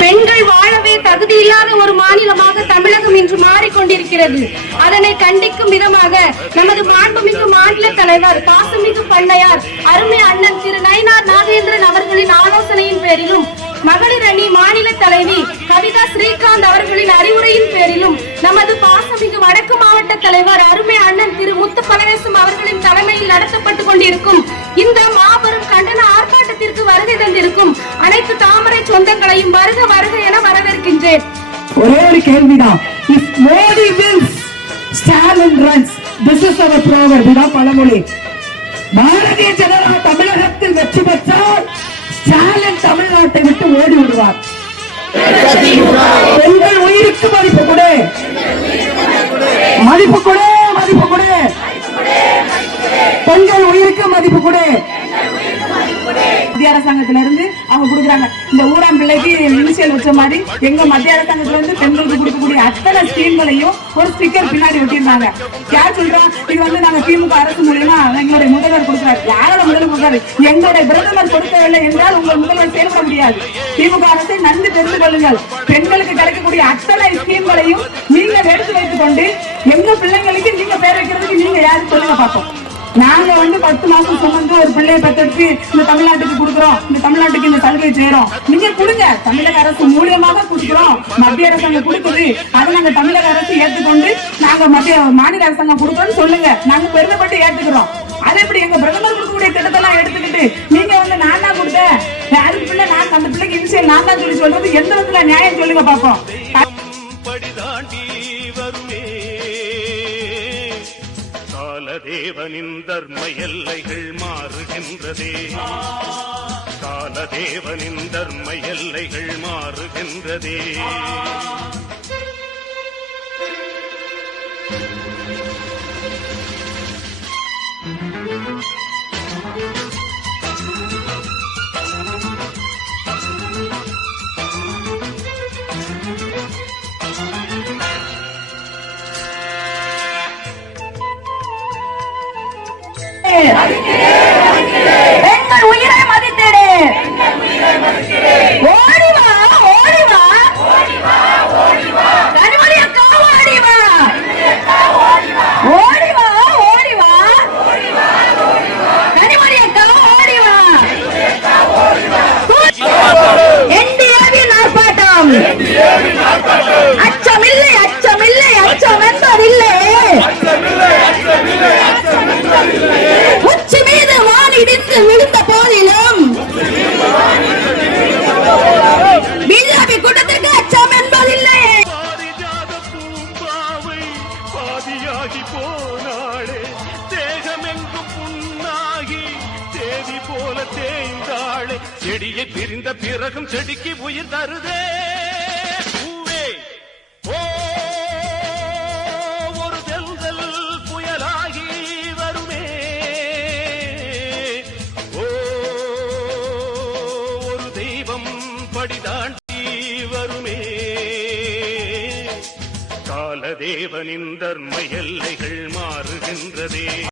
பெண்கள் வாழவே தகுதி இல்லாத ஒரு மாநிலமாக தமிழகம் இன்று மாறிக்கொண்டிருக்கிறது. அதனை கண்டிக்கும் விதமாக நமது மாண்புமிகு மாநில தலைவர் பாசமிகு பண்ணையார் அருமை அண்ணன் திரு நயினார் நாகேந்திரன் அவர்களின் ஆலோசனையின் பேரிலும் மகளிர் அணி மாநில தலைவி கவிதா ஸ்ரீகாந்த் அவர்களின் அறிவுரையின் பேரிலும் நமது பாசமிகு வடக்கு மாவட்ட தலைவர் அருமை அண்ணன் திரு முத்து பலவேசம் அவர்களின் தலைமையில் நடத்தப்பட்டுக் கொண்டிருக்கும் இந்த மாபெரும் கண்டன ஆர்ப்பாட்டத்திற்கு வருகை தந்திருக்கும் அனைத்து தாமரை சொந்தங்களையும் வருக வருக என வரவேற்கின்றேன். ஒரே ஒரு கேள்விதான். If Modi wins, Stalin runs. This is our proverb. இதுதான் பழமொழி. பாரதிய ஜனதா தமிழகத்தில் வெற்றி பெற்றால் ஸ்டாலின் தமிழ்நாட்டை விட்டு ஓடி விடுவார். பெண்கள் உயிருக்கு மதிப்பு கொடு, மதிப்பு கொடு, மதிப்பு கொடு. பெண்கள் உயிருக்கு மதிப்பு கொடு. மத்திய அரசாங்கத்தில இருந்து அவங்க கொடுக்குறாங்க. இந்த ஊரான் பிள்ளைக்கு இனிஷியல் வச்ச மாதிரி எங்க மத்திய அரசாங்கத்துல இருந்து பெண்களுக்கு கொடுக்கக்கூடிய அத்தனை ஸ்கீம்களையும் ஒரு ஸ்டிக்கர் பின்னாடி ஒட்டிருந்தாங்க. யார் சொல்றோம்? இது வந்து நாங்க திமுக அரசு மூலமா எங்களுடைய முதல்வர் கொடுக்கிறார். யாரோட முதல்வர் கொடுக்கிறாரு? எங்களுடைய பிரதமர் கொடுக்கவில்லை என்றால் உங்கள் முதல்வர் செயல்பட முடியாது. திமுக அரசை நன்கு தெரிந்து கொள்ளுங்கள். பெண்களுக்கு கிடைக்கக்கூடிய அத்தனை ஸ்கீம்களையும் நீங்கள் எடுத்து வைத்துக் கொண்டு எங்க பிள்ளைங்களுக்கு நீங்க பேர் வைக்கிறதுக்கு நீங்க யாரும் சொல்லுங்க பார்ப்போம். நாங்க வந்து 10 மாசம் சுமந்து ஒரு பிள்ளையை பெற்றெடுத்து இந்த தமிழ்நாட்டுக்கு கொடுக்குறோம், இந்த தமிழ்நாட்டுக்கு இந்த சலுகை செய்யறோம். நீங்க கொடுங்க, தமிழக அரசு மூலியமாக கொடுக்குறோம். மத்திய அரசாங்கம் கொடுக்குது, அதை நாங்க தமிழக அரசு ஏற்றுக்கொண்டு நாங்க மாநில அரசாங்கம் கொடுக்குறோம்னு சொல்லுங்க. நாங்க பெருமைப்பட்டு ஏற்றுக்கிறோம். அது எப்படி எங்க பிரதமர் கொடுக்கக்கூடிய திட்டத்தெல்லாம் எடுத்துக்கிட்டு நீங்க வந்து நான் தான் கொடுத்தேன், அதுக்கு பிள்ளை நான் அந்த பிள்ளைக்கு இனிஷியல் நான் தான் சொல்லி சொல்றது எந்த விதத்துல நியாயம் சொல்லுங்க பாப்போம். காலதேவனின் தர்ம எல்லைகள் மாறுகின்றதே, காலதேவனின் தர்ம எல்லைகள் மாறுகின்றதே. எங்கள் உயிரை மதித்திடு, ஓடி வா, ஓடி வா, கனிமொழி அக்கா ஓடி வா, ஓடி வா, ஓடி வா, கனிமொழி அக்கா ஓடி வா. என்டிஏவின் ஆர்ப்பாட்டம், அச்சமில்லை, அச்சமில்லை, அச்சம் என்பதில்லை. உச்சி மீது வானிடித்து விழுந்த போதிலும் பிஜேபி கூட்டத்திற்கு அச்சம் என்பதில்லை. பூம்பாவை பாதியாகி போனாளே, தேகமெங்கும் புண்ணாகி தேதி போல தேய்ந்தாளே, செடியை பிரிந்த பிறகும் செடிக்கு உயிர் தருதே. படிதாண்டி வருமே, காலதேவனின் தர்ம எல்லைகள் மாறுகின்றதே.